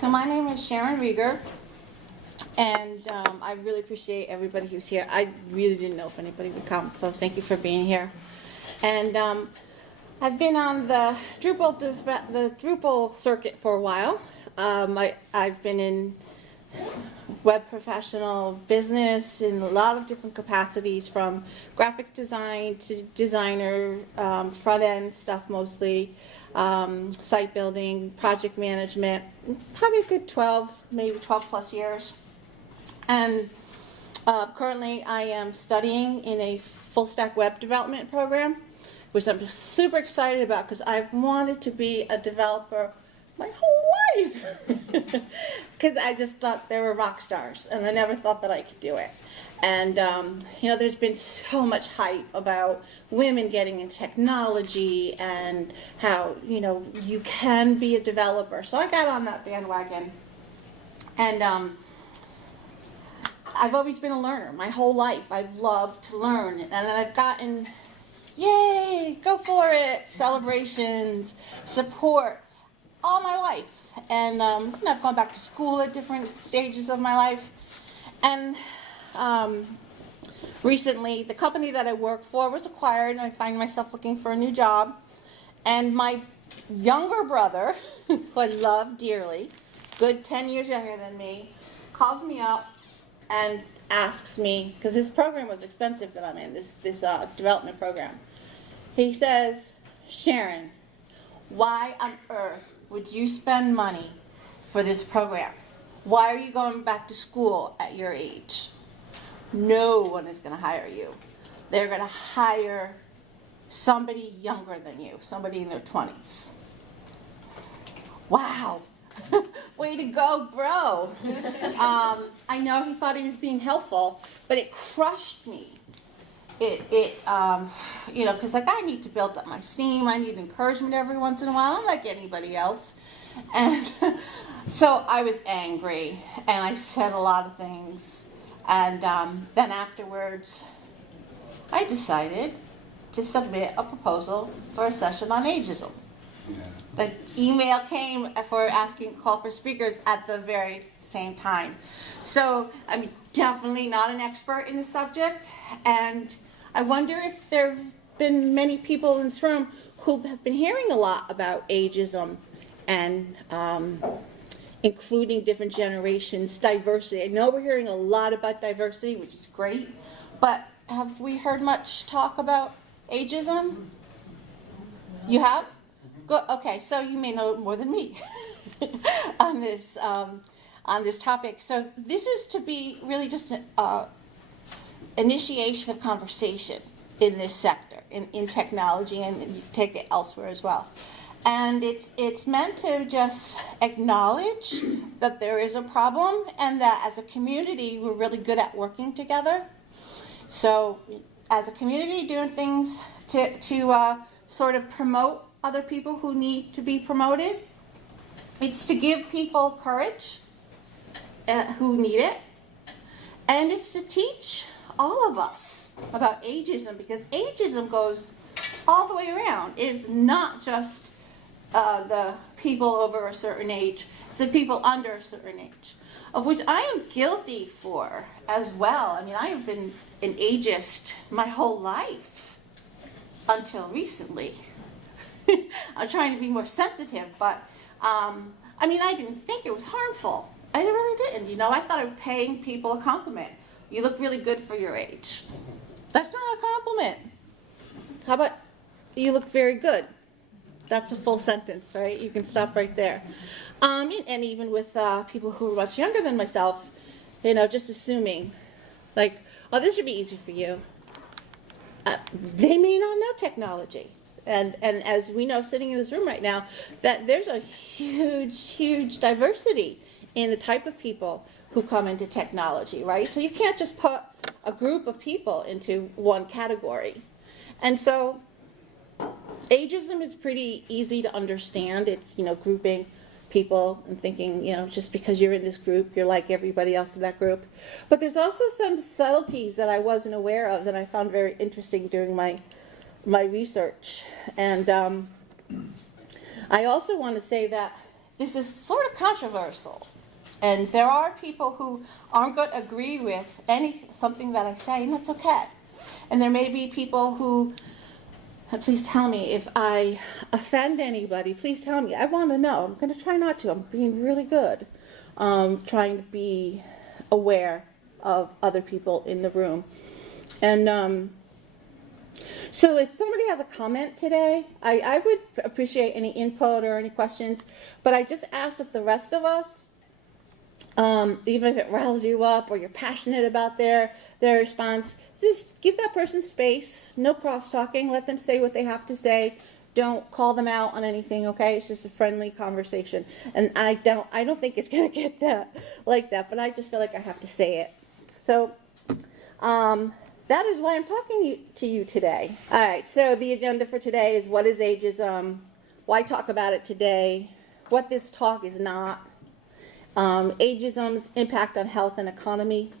So my name is Sharon Rieger, and I really appreciate everybody who's here. I really didn't know if anybody would come, so thank you for being here. And I've been on the Drupal circuit for a while. I've been in web professional business in a lot of different capacities, from graphic design to designer, front end stuff mostly, site building, project management, probably a good 12, maybe 12 plus years. And currently I am studying in a full stack web development program, which I'm super excited about because I've wanted to be a developer my whole life. Because I just thought they were rock stars, and I never thought that I could do it. And there's been so much hype about women getting into technology and how you can be a developer. So I got on that bandwagon, and I've always been a learner my whole life. I've loved to learn, and then I've gotten, yay, go for it, celebrations, support all my life. And I've gone back to school at different stages of my life. And recently, the company that I work for was acquired, and I find myself looking for a new job. And my younger brother, who I love dearly, good 10 years younger than me, calls me up and asks me, because this program was expensive that I'm in, this development program. He says, Sharon, why on earth would you spend money for this program? Why are you going back to school at your age? No one is going to hire you. They're going to hire somebody younger than you, somebody in their 20s. Wow. Way to go, bro. I know he thought he was being helpful, but it crushed me. Because I need to build up my steam. I need encouragement every once in a while. I'm like anybody else. And so I was angry, and I said a lot of things. And then afterwards, I decided to submit a proposal for a session on ageism. The email came for asking call for speakers at the very same time. So I'm definitely not an expert in the subject, and I wonder if there have been many people in this room who have been hearing a lot about ageism and including different generations, diversity. I know we're hearing a lot about diversity, which is great, but have we heard much talk about ageism? You have? Good. Okay, so you may know more than me on this topic. So this is to be really just an initiation of conversation in this sector, in technology, and you take it elsewhere as well. And it's meant to just acknowledge that there is a problem, and that as a community we're really good at working together. So as a community, doing things to sort of promote other people who need to be promoted. It's to give people courage who need it, and it's to teach all of us about ageism, because ageism goes all the way around. It's not just the people over a certain age, it's the people under a certain age, of which I am guilty for as well. I mean, I have been an ageist my whole life until recently. I'm trying to be more sensitive, but I didn't think it was harmful. I really didn't. I thought I was paying people a compliment. You look really good for your age. That's not a compliment. How about you look very good? That's a full sentence, right? You can stop right there. And even with people who are much younger than myself, just assuming, like, oh, this should be easy for you. They may not know technology. And as we know, sitting in this room right now, that there's a huge diversity in the type of people who come into technology, right? So you can't just put a group of people into one category. And so ageism is pretty easy to understand. It's, grouping people and thinking, just because you're in this group, you're like everybody else in that group. But there's also some subtleties that I wasn't aware of that I found very interesting during my research. And I also want to say that this is sort of controversial. And there are people who aren't going to agree with something that I say, and that's okay. And there may be people who, please tell me if I offend anybody, please tell me. I want to know. I'm going to try not to. I'm being really good. Trying to be aware of other people in the room. And so if somebody has a comment today, I would appreciate any input or any questions, but I just ask that the rest of us, even if it riles you up or you're passionate about their response, just give that person space, no cross-talking, let them say what they have to say. Don't call them out on anything, okay? It's just a friendly conversation. And I don't think it's going to get that like that, but I just feel like I have to say it. So that is why I'm talking to you today. All right, so the agenda for today is what is ageism, why talk about it today, what this talk is not, ageism's impact on health and economy,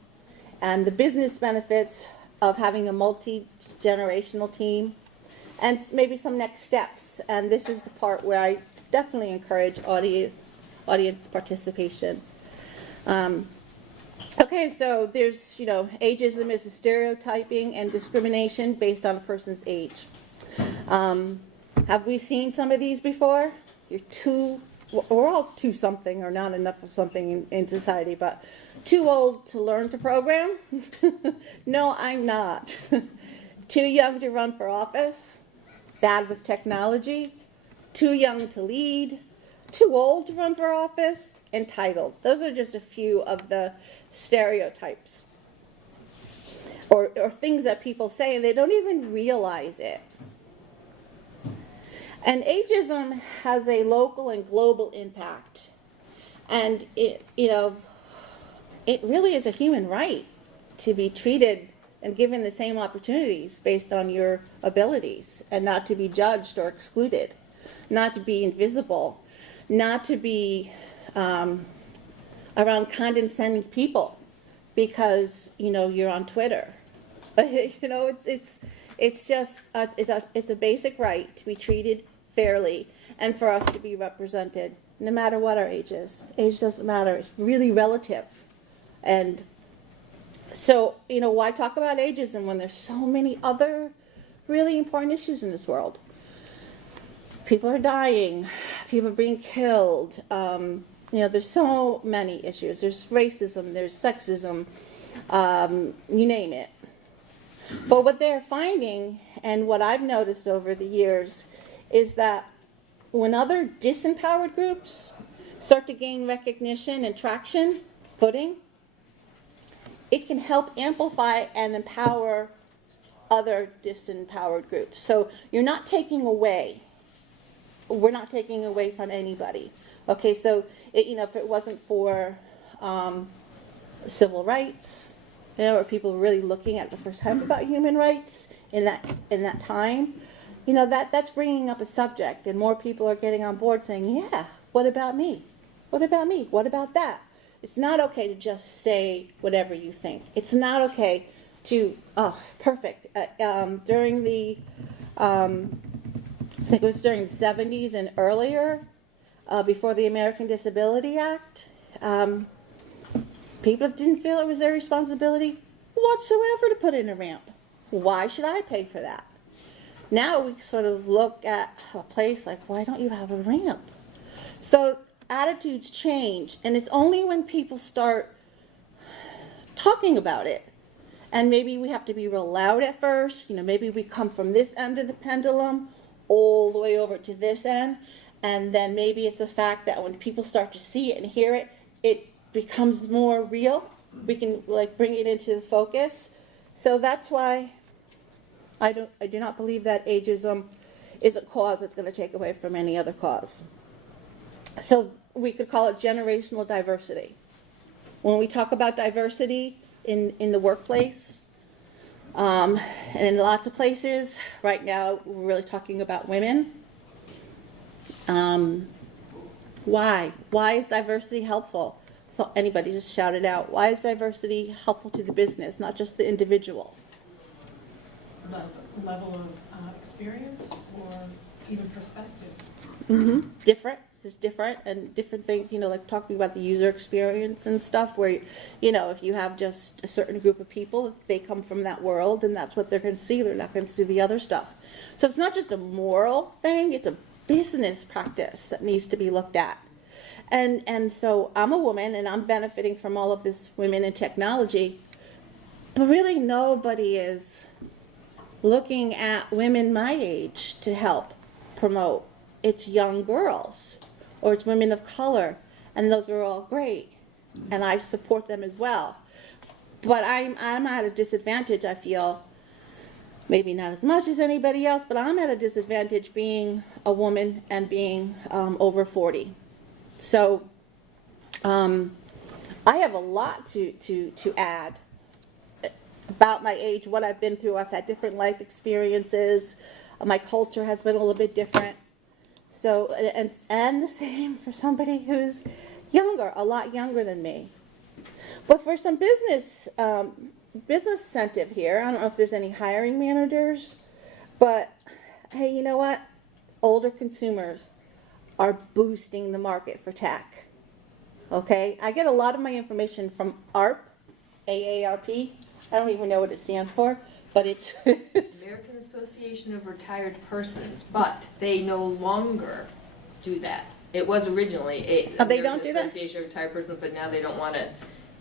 and the business benefits of having a multi-generational team, and maybe some next steps. And this is the part where I definitely encourage audience participation. Okay, so there's, ageism is a stereotyping and discrimination based on a person's age. Have we seen some of these before? We're all too something or not enough of something in society, but too old to learn to program? No, I'm not. Too young to run for office? Bad with technology? Too young to lead? Too old to run for office? Entitled. Those are just a few of the stereotypes or things that people say and they don't even realize it. And ageism has a local and global impact. And it really is a human right to be treated and given the same opportunities based on your abilities and not to be judged or excluded, not to be invisible, not to be around condescending people because, you're on Twitter. It's just a basic right to be treated fairly and for us to be represented no matter what our age is. Age doesn't matter. It's really relative. And so, why talk about ageism when there's so many other really important issues in this world? People are dying. People are being killed. There's so many issues. There's racism. There's sexism. You name it. But what they're finding, and what I've noticed over the years, is that when other disempowered groups start to gain recognition and traction, footing, it can help amplify and empower other disempowered groups. So you're not taking away. We're not taking away from anybody. Okay, so if it wasn't for civil rights, or people really looking at the first time about human rights in that time, that's bringing up a subject, and more people are getting on board saying, yeah, what about me? What about me? What about that? It's not okay to just say whatever you think. It's not okay to, perfect. During the, I think it was during the 70s and earlier, before the American Disability Act, people didn't feel it was their responsibility whatsoever to put in a ramp. Why should I pay for that? Now we sort of look at a place like, why don't you have a ramp? So attitudes change, and it's only when people start talking about it. And maybe we have to be real loud at first. Maybe we come from this end of the pendulum all the way over to this end. And then maybe it's the fact that when people start to see it and hear it, it becomes more real. We can bring it into the focus. So that's why I do not believe that ageism is a cause that's going to take away from any other cause. So we could call it generational diversity. When we talk about diversity in the workplace, and in lots of places, right now we're really talking about women. Why? Why is diversity helpful? So anybody just shout it out. Why is diversity helpful to the business, not just the individual? Level of experience or even perspective. Mm-hmm. Different. is different, and different things, like talking about the user experience and stuff, where, if you have just a certain group of people, they come from that world, and that's what they're going to see. They're not going to see the other stuff. So it's not just a moral thing, it's a business practice that needs to be looked at. And so I'm a woman, and I'm benefiting from all of this women in technology, but really nobody is looking at women my age to help promote. It's young girls, or it's women of color, and those are all great, and I support them as well. But I'm at a disadvantage, I feel, maybe not as much as anybody else, but I'm at a disadvantage being a woman and being over 40. So I have a lot to add about my age, what I've been through. I've had different life experiences. My culture has been a little bit different. So, and the same for somebody who's younger, a lot younger than me. But for some business incentive here, I don't know if there's any hiring managers, but hey, you know what? Older consumers are boosting the market for tech. Okay? I get a lot of my information from AARP, AARP. I don't even know what it stands for, but it's American Association of Retired Persons, but they no longer do that. It was originally they don't do that? Association of Retired Persons, but now they don't want to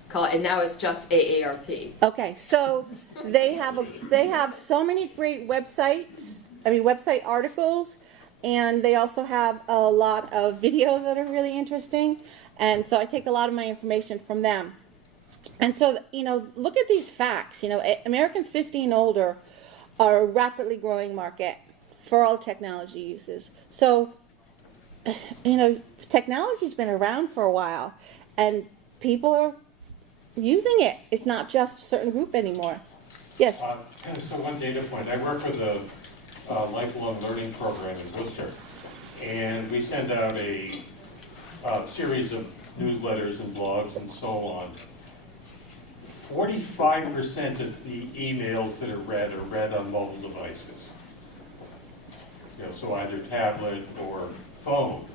call it, and now it's just AARP. Okay, so they have so many great websites, website articles, and they also have a lot of videos that are really interesting, and so I take a lot of my information from them. And so, look at these facts. Americans 50 and older are a rapidly growing market for all technology uses. So, technology's been around for a while, and people are using it. It's not just a certain group anymore. Yes? So one data point, I work with a lifelong learning program in Worcester, and we send out a series of newsletters and blogs and so on. 45% of the emails that are read on mobile devices. So either tablet or phone,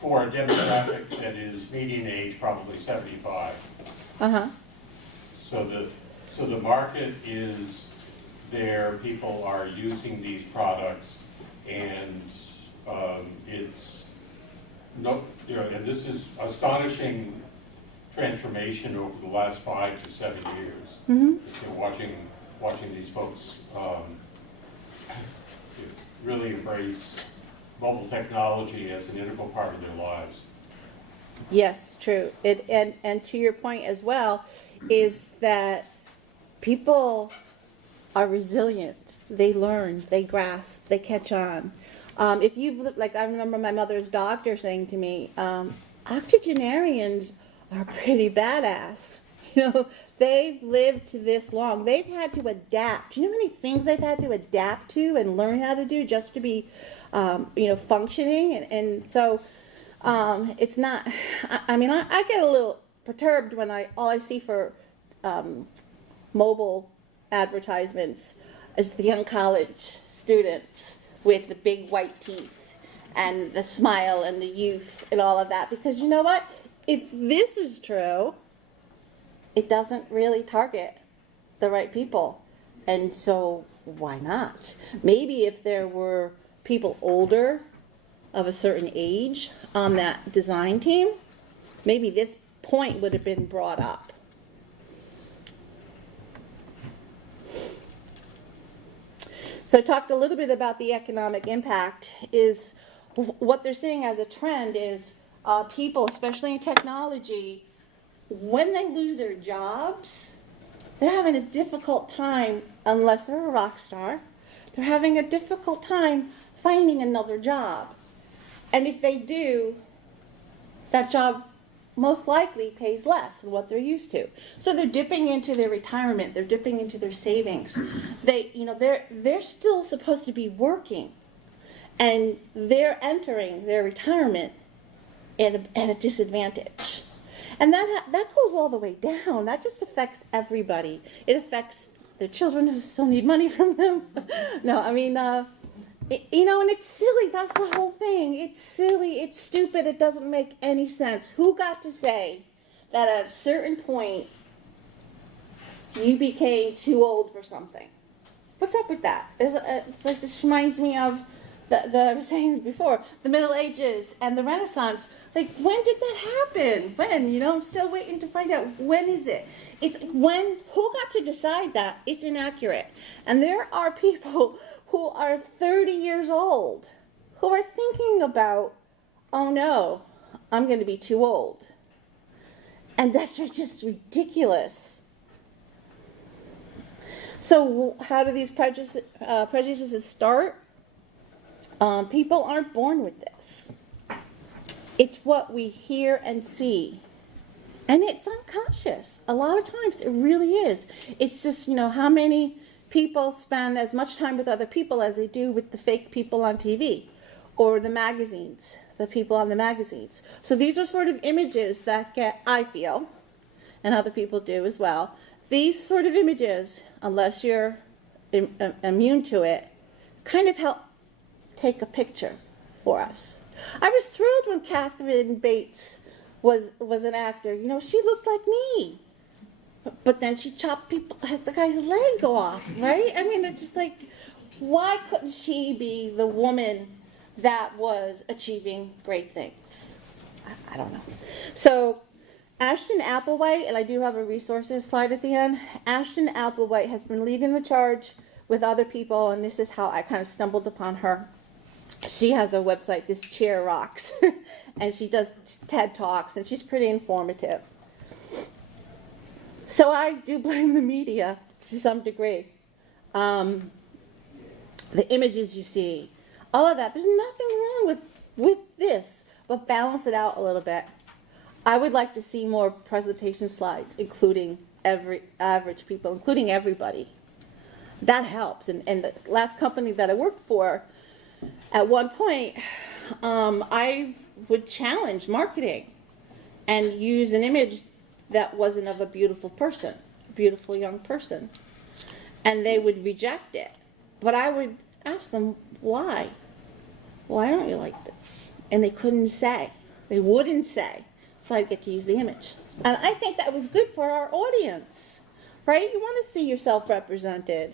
for a demographic that is median age probably 75. Uh-huh. So the market is there, people are using these products, and it's no, and this is astonishing transformation over the last 5 to 7 years. Mm-hmm. Watching these folks really embrace mobile technology as an integral part of their lives. Yes, true. And to your point as well, is that people are resilient. They learn, they grasp, they catch on. If you've, like, I remember my mother's doctor saying to me, octogenarians are pretty badass. They've lived to this long. They've had to adapt. Do you know how many things they've had to adapt to and learn how to do just to be, functioning? And so it's not, I get a little perturbed when all I see for mobile advertisements is the young college students with the big white teeth and the smile and the youth and all of that. Because you know what? If this is true, it doesn't really target the right people. And so why not? Maybe if there were people older of a certain age on that design team, maybe this point would have been brought up. So I talked a little bit about the economic impact. Is what they're seeing as a trend is people, especially in technology, when they lose their jobs, they're having a difficult time, unless they're a rock star, they're having a difficult time finding another job. And if they do, that job most likely pays less than what they're used to. So they're dipping into their retirement, they're dipping into their savings. They're still supposed to be working, and they're entering their retirement at a disadvantage. And that goes all the way down. That just affects everybody. It affects the children who still need money from them. No, You know, and it's silly. That's the whole thing. It's silly. It's stupid. It doesn't make any sense. Who got to say that at a certain point you became too old for something? What's up with that? It just reminds me of I was saying before, the Middle Ages and the Renaissance. Like, when did that happen? When? You know, I'm still waiting to find out. When is it? It's when, who got to decide that? It's inaccurate. And there are people who are 30 years old who are thinking about, oh no, I'm going to be too old. And that's just ridiculous. So how do these prejudices start? People aren't born with this. It's what we hear and see. And it's unconscious. A lot of times it really is. It's just, you know, how many people spend as much time with other people as they do with the fake people on TV or the magazines, the people on the magazines. So these are sort of images that get, I feel, and other people do as well, these sort of images, unless you're immune to it, kind of help take a picture for us. I was thrilled when Catherine Bates was an actor. You know, she looked like me. But then she chopped the guy's leg off, right? I mean, it's just like, why couldn't she be the woman that was achieving great things? I don't know. So Ashton Applewhite, and I do have a resources slide at the end, Ashton Applewhite has been leading the charge with other people, and this is how I kind of stumbled upon her. She has a website, This Chair Rocks, and she does TED Talks, and she's pretty informative. So I do blame the media to some degree. The images you see, all of that, there's nothing wrong with this, but balance it out a little bit. I would like to see more presentation slides, including every average people, including everybody. That helps. And the last company that I worked for, at one point, I would challenge marketing and use an image that wasn't of a beautiful person, a beautiful young person. And they would reject it. But I would ask them, why? Why don't you like this? And they couldn't say. They wouldn't say. So I'd get to use the image. And I think that was good for our audience, right? You want to see yourself represented.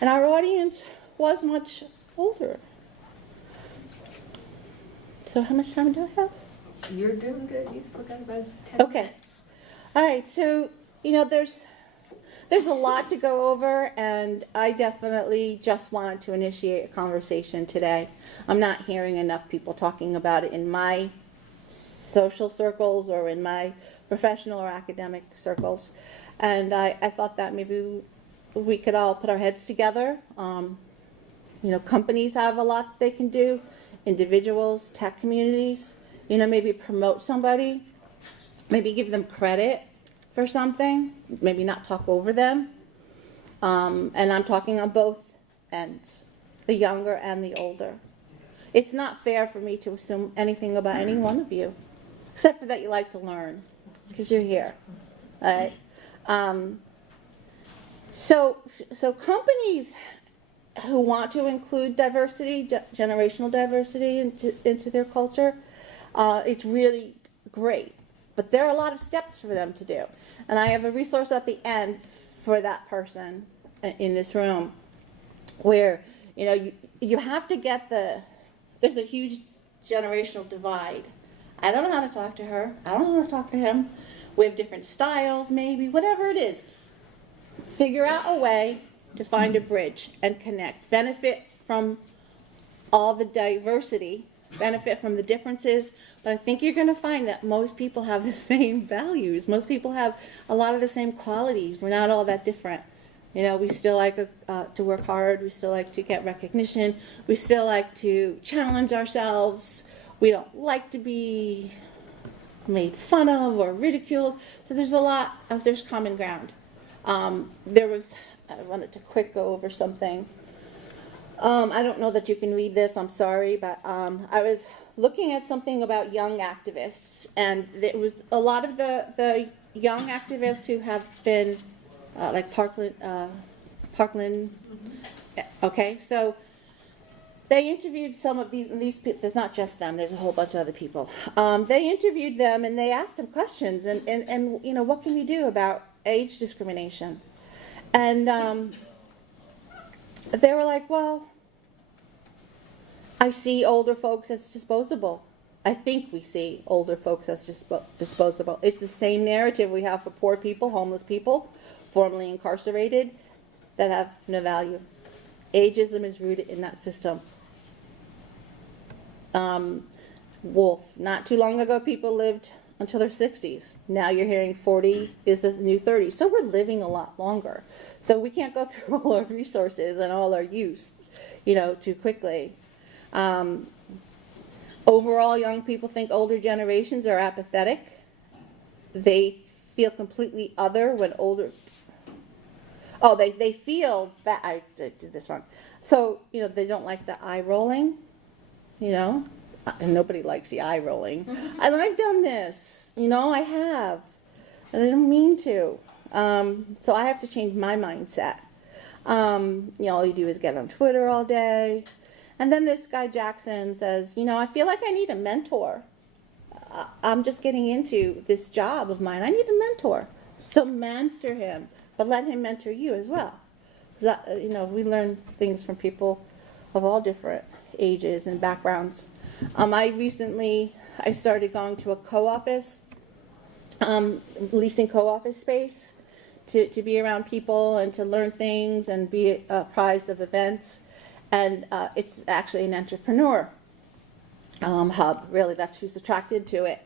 And our audience was much older. So how much time do I have? You're doing good. You still got about 10 Okay. minutes. All right, so, you know, there's a lot to go over, and I definitely just wanted to initiate a conversation today. I'm not hearing enough people talking about it in my social circles or in my professional or academic circles, and I thought that maybe we could all put our heads together. You know, companies have a lot they can do, individuals, tech communities, you know, maybe promote somebody, maybe give them credit for something, maybe not talk over them. And I'm talking on both ends, the younger and the older. It's not fair for me to assume anything about any one of you, except for that you like to learn, because you're here, all right? So companies who want to include diversity, generational diversity into their culture, it's really great. But there are a lot of steps for them to do. And I have a resource at the end for that person in this room where, you know, you have to get there's a huge generational divide. I don't know how to talk to her. I don't know how to talk to him. We have different styles, maybe, whatever it is. Figure out a way to find a bridge and connect. Benefit from all the diversity, benefit from the differences, but I think you're going to find that most people have the same values. Most people have a lot of the same qualities. We're not all that different. You know, we still like to work hard. We still like to get recognition. We still like to challenge ourselves. We don't like to be made fun of or ridiculed. So there's a lot, there's common ground. I wanted to quick go over something. I don't know that you can read this, I'm sorry, but I was looking at something about young activists, and it was a lot of the young activists who have been, like Parkland, okay, so they interviewed some of these people. There's not just them. There's a whole bunch of other people. They interviewed them and they asked them questions and you know, what can you do about age discrimination? And they were like, well, I see older folks as disposable. I think we see older folks as disposable. It's the same narrative we have for poor people, homeless people, formerly incarcerated, that have no value. Ageism is rooted in that system. Wolf, not too long ago people lived until their 60s. Now you're hearing 40 is the new 30. So we're living a lot longer. So we can't go through all our resources and all our use, you know, too quickly. Overall, young people think older generations are apathetic. They feel completely other when older. Oh, they feel bad. I did this wrong. So, you know, they don't like the eye rolling, you know, and nobody likes the eye rolling. And I've done this, you know, I have, and I don't mean to. So I have to change my mindset. You know, all you do is get on Twitter all day. And then this guy Jackson says, you know, I feel like I need a mentor. I'm just getting into this job of mine. I need a mentor. So mentor him, but let him mentor you as well. Because, you know, we learn things from people of all different ages and backgrounds. I started going to a co-office, leasing co-office space to be around people and to learn things and be apprised of events. And it's actually an entrepreneur hub, really. That's who's attracted to it.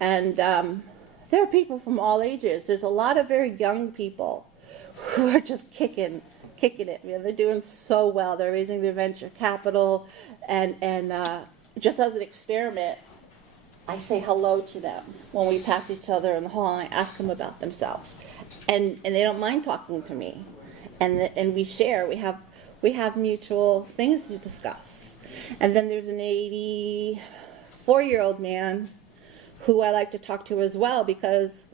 And there are people from all ages. There's a lot of very young people who are just kicking it. You know, they're doing so well. They're raising their venture capital. And just as an experiment, I say hello to them when we pass each other in the hall, and I ask them about themselves. And they don't mind talking to me. And we share. We have mutual things to discuss. And then there's an 84-year-old man who I like to talk to as well because,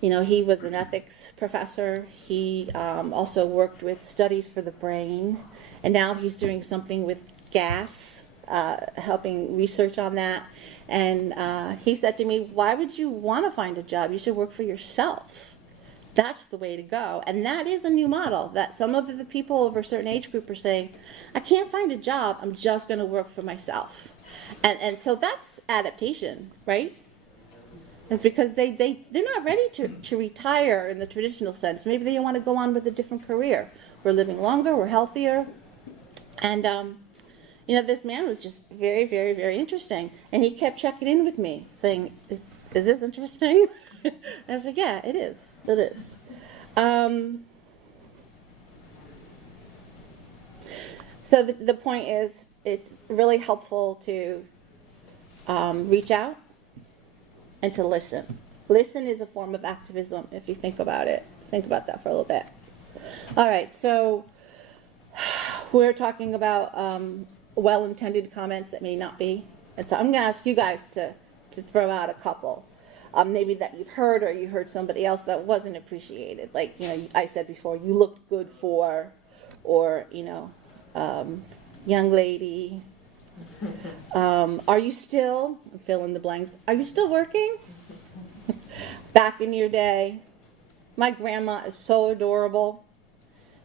you know, he was an ethics professor. He also worked with studies for the brain. And now he's doing something with gas, helping research on that. And he said to me, why would you want to find a job? You should work for yourself. That's the way to go. And that is a new model that some of the people over a certain age group are saying, I can't find a job, I'm just going to work for myself. And so that's adaptation, right? And because they're not ready to retire in the traditional sense. Maybe they want to go on with a different career. We're living longer, we're healthier. And, you know, this man was just very, very, very interesting. And he kept checking in with me, saying, is this interesting? I was like, yeah, it is. It is. So the point is, it's really helpful to reach out and to listen. Listen is a form of activism, if you think about it. Think about that for a little bit. All right, so we're talking about well-intended comments that may not be. And so I'm going to ask you guys to throw out a couple. Maybe that you've heard or you heard somebody else that wasn't appreciated. Like, you know, I said before, you looked good for, or, you know, young lady. Are you still, fill in the blanks, are you still working? Back in your day. My grandma is so adorable.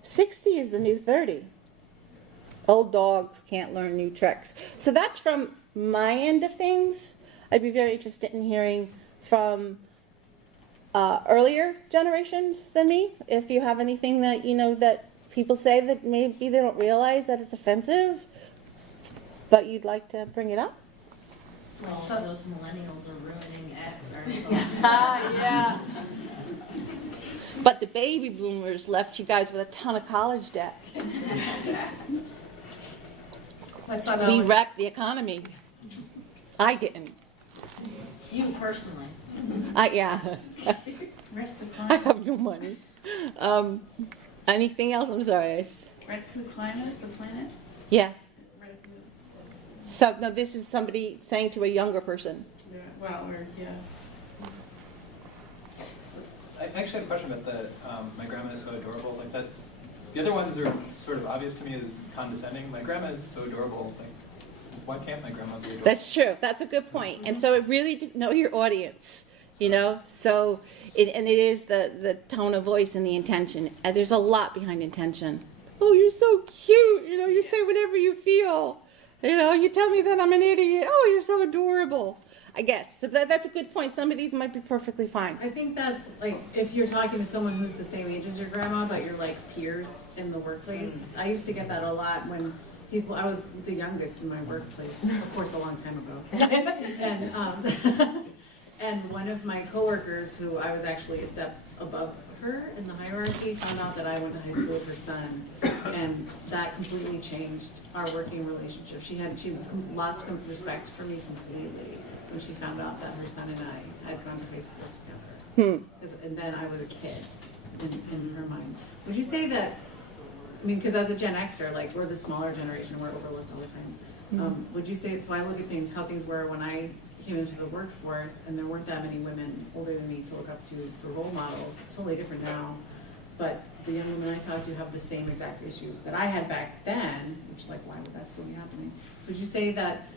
60 is the new 30. Old dogs can't learn new tricks. So that's from my end of things. I'd be very interested in hearing from earlier generations than me, if you have anything that, you know, that people say that maybe they don't realize that it's offensive, but you'd like to bring it up. Well, those millennials are ruining X, aren't they? Yeah. But the baby boomers left you guys with a ton of college debt. My son We always, wrecked the economy. I didn't. You personally. Yeah. I have no money. Anything else? I'm sorry. Right to the planet? Yeah. Right to, So, no, this is somebody saying to a younger person. yeah, well, or, yeah. I actually had a question about the, my grandma is so adorable, like that, The other ones are sort of obvious to me as condescending. My grandma is so adorable. Like, why can't my grandma be adorable? That's true. That's a good point. And so it really know your audience, you know? So, and it is the tone of voice and the intention. And there's a lot behind intention. Oh, you're so cute. You know, you say whatever you feel. You know, you tell me that I'm an idiot. Oh, you're so adorable. I guess. So that's a good point. Some of these might be perfectly fine. I think that's like if you're talking to someone who's the same age as your grandma, but you're like peers in the workplace. I used to get that a lot when I was the youngest in my workplace, of course, a long time ago. And and one of my coworkers, who I was actually a step above her in the hierarchy, found out that I went to high school with her son, and that completely changed our working relationship. She lost respect for me completely when she found out that her son and I had gone to high school together. And then I was a kid in her mind. Would you say that, I mean, because as a Gen Xer, like, we're the smaller generation, we're overlooked all the time. Would you say, so I look at things, how things were when I came into the workforce, and there weren't that many women older than me to look up to for role models. It's totally different now. But the young women I talk to have the same exact issues that I had back then, which, like, why would that still be happening? So would you say that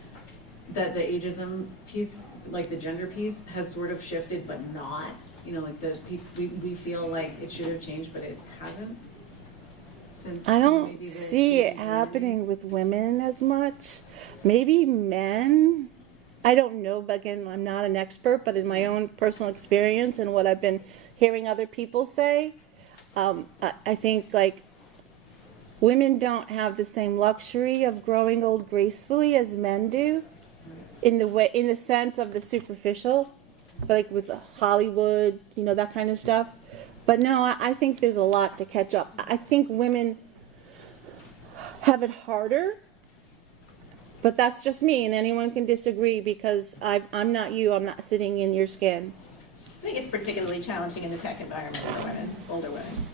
the ageism piece, like the gender piece, has sort of shifted, but not? You know, like we feel like it should have changed, but it hasn't? Since I don't maybe the see it 80s. happening with women as much. Maybe men. I don't know, but again, I'm not an expert, but in my own personal experience and what I've been hearing other people say, I think like women don't have the same luxury of growing old gracefully as men do, in the sense of the superficial, like with Hollywood, you know, that kind of stuff. But no, I think there's a lot to catch up. I think women have it harder. But that's just me, and anyone can disagree because I'm not you. I'm not sitting in your skin. I think it's particularly challenging in the tech environment for women, older women.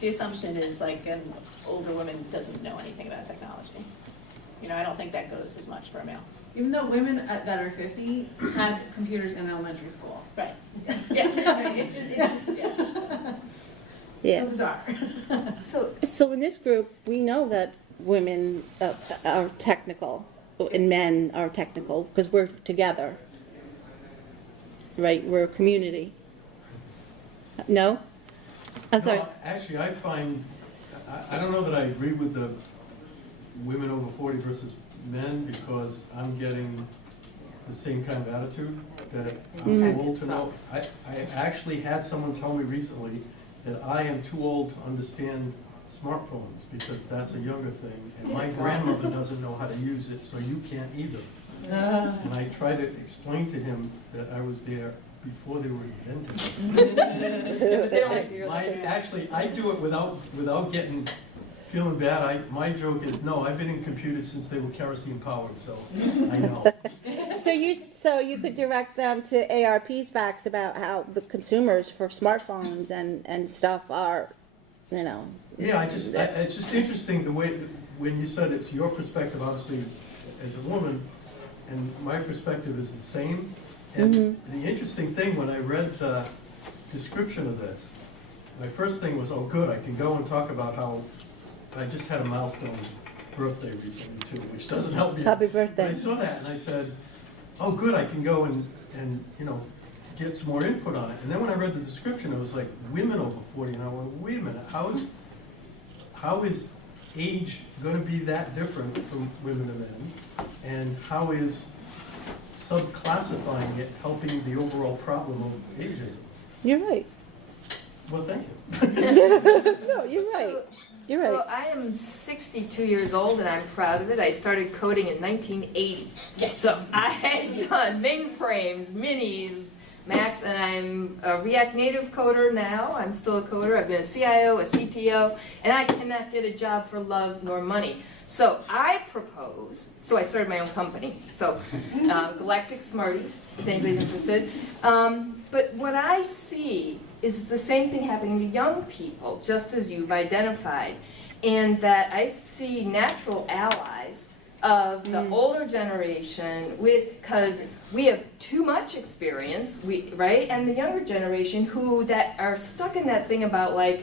The assumption is like an older woman doesn't know anything about technology. You know, I don't think that goes as much for a male. Even though women that are 50 had computers in elementary school. Right. Yeah, it's just yeah. Yeah. So bizarre. So in this group, we know that women are technical, and men are technical because we're together. Right? We're a community. No? I'm sorry. No, actually, I find, I don't know that I agree with the women over 40 versus men, because I'm getting the same kind of attitude that I'm too old to know. I actually had someone tell me recently that I am too old to understand smartphones because that's a younger thing, and my grandmother doesn't know how to use it, so you can't either. And I try to explain to him that I was there before they were invented. Actually, I do it without feeling bad. My joke is, no, I've been in computers since they were kerosene powered, so I know. So you could direct them to ARP's facts about how the consumers for smartphones and stuff are, you know. Yeah, it's just interesting the way, when you said it's your perspective, obviously, as a woman, and my perspective is the same. And the interesting thing, when I read the description of this, my first thing was, oh good, I can go and talk about how I just had a milestone birthday recently too, which doesn't help me. Happy birthday. But I saw that and I said, oh good, I can go and you know, get some more input on it. And then when I read the description, it was like women over 40, and I went, wait a minute, how is age going to be that different from women and men? And how is subclassifying it helping the overall problem of ageism? You're right. Well, thank you. No, you're right. You're So right. I am 62 years old and I'm proud of it. I started coding in 1980. Yes. So I've done mainframes, minis, Macs, and I'm a React Native coder now. I'm still a coder. I've been a CIO, a CTO, and I cannot get a job for love nor money. So I propose, so I started my own company. So Galactic Smarties, if anybody's interested. But what I see is the same thing happening to young people, just as you've identified, and that I see natural allies of the older generation because we have too much experience, right? And the younger generation that are stuck in that thing about like,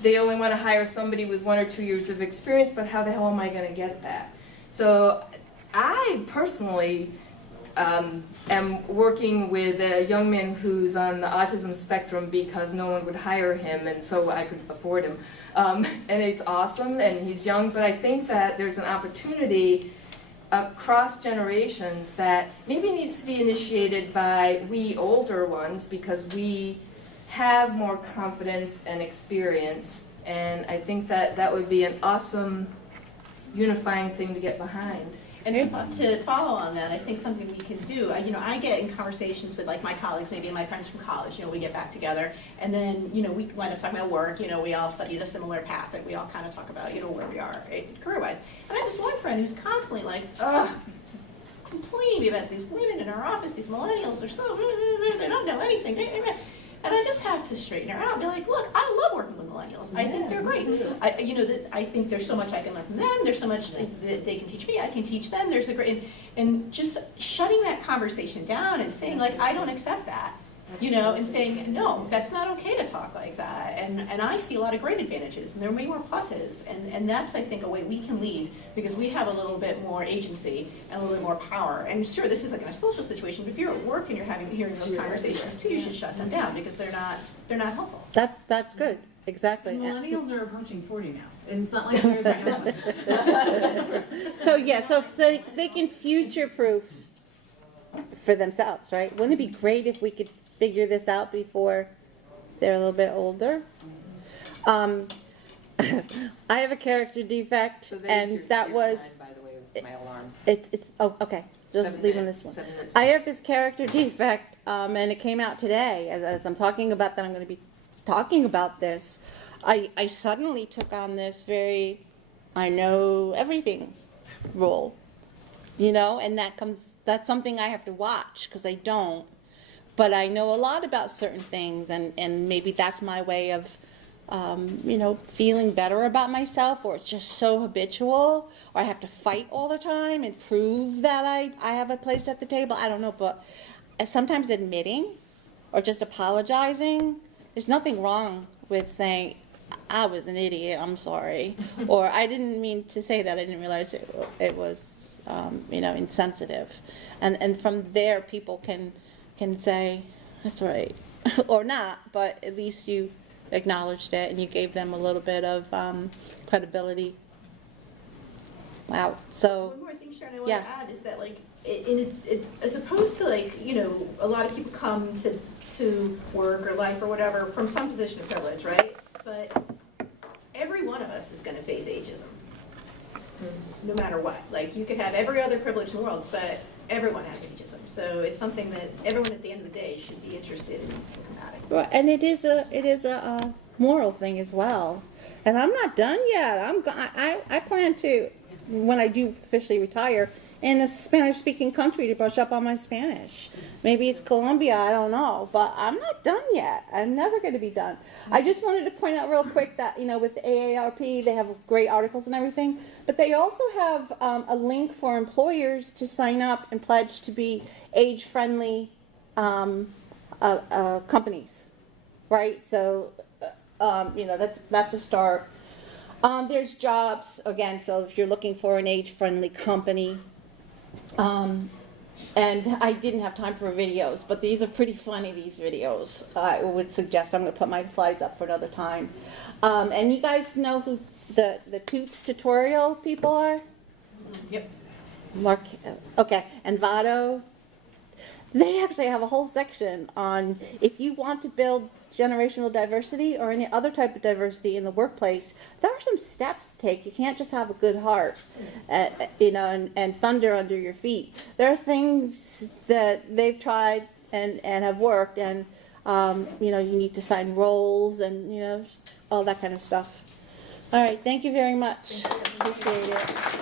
they only want to hire somebody with 1 or 2 years of experience, but how the hell am I going to get that? So I personally am working with a young man who's on the autism spectrum because no one would hire him, and so I could afford him. And it's awesome, and he's young, but I think that there's an opportunity across generations that maybe needs to be initiated by we older ones because we have more confidence and experience, and I think that that would be an awesome unifying thing to get behind. And to follow on that, I think something we can do, I get in conversations with like my colleagues, maybe my friends from college, we get back together, and then, we wind up talking about work, we all studied a similar path, like we all kind of talk about, where we are career-wise. And I have this one friend who's constantly like, complaining to me about these women in our office, these millennials, they're so, they don't know anything. And I just have to straighten her out and be like, look, I love working with millennials. I think they're great. I think there's so much I can learn from them. There's so much that they can teach me. I can teach them. There's a great, and just shutting that conversation down and saying like, I don't accept that. And saying, no, that's not okay to talk like that. And I see a lot of great advantages, and there are way more pluses. And that's, I think, a way we can lead, because we have a little bit more agency and a little bit more power. And sure, this is like in a social situation, but if you're at work and you're hearing those conversations too, you should shut them down, because they're not helpful. That's good, exactly. Millennials are approaching 40 now, and it's not like they're that young. So if they can future-proof for themselves, right? Wouldn't it be great if we could figure this out before they're a little bit older? I have a character defect, So and that was, by the way, was my alarm. it's, oh, okay, just 7 leaving minutes, this one. 7 minutes. I have this character defect, and it came out today, as I'm talking about that, I'm gonna be talking about this. I suddenly took on this very, I know everything role, and that's something I have to watch, because I don't. But I know a lot about certain things, and maybe that's my way of, feeling better about myself, or it's just so habitual, or I have to fight all the time and prove that I have a place at the table. I don't know, but sometimes admitting or just apologizing, there's nothing wrong with saying, I was an idiot, I'm sorry, or I didn't mean to say that, I didn't realize it was, insensitive. And from there, people can say, that's right, or not, but at least you acknowledged it and you gave them a little bit of credibility. Wow. So One more thing, Sharon, I want to add is that, like, as opposed to, like, a lot of people come to work or life or whatever from some position of privilege, right? But every one of us is going to face ageism, no matter what. Like, you could have every other privilege in the world, but everyone has ageism. So it's something that everyone at the end of the day should be interested in combating. Right, and it is a moral thing as well. And I'm not done yet. I plan to, when I do officially retire, in a Spanish-speaking country to brush up on my Spanish. Maybe it's Colombia, I don't know, but I'm not done yet. I'm never going to be done. I just wanted to point out real quick that, with the AARP, they have great articles and everything, but they also have a link for employers to sign up and pledge to be age-friendly companies, right? So, that's a start. There's jobs, again, so if you're looking for an age-friendly company, and I didn't have time for videos, but these are pretty funny, these videos. I would suggest, I'm going to put my slides up for another time. And you guys know who the Toots tutorial people are? Yep. Mark, okay, and Vado. They actually have a whole section on if you want to build generational diversity or any other type of diversity in the workplace, there are some steps to take. You can't just have a good heart, and thunder under your feet. There are things that they've tried and have worked, and you need to sign roles and all that kind of stuff. All right, thank you very much. Appreciate it.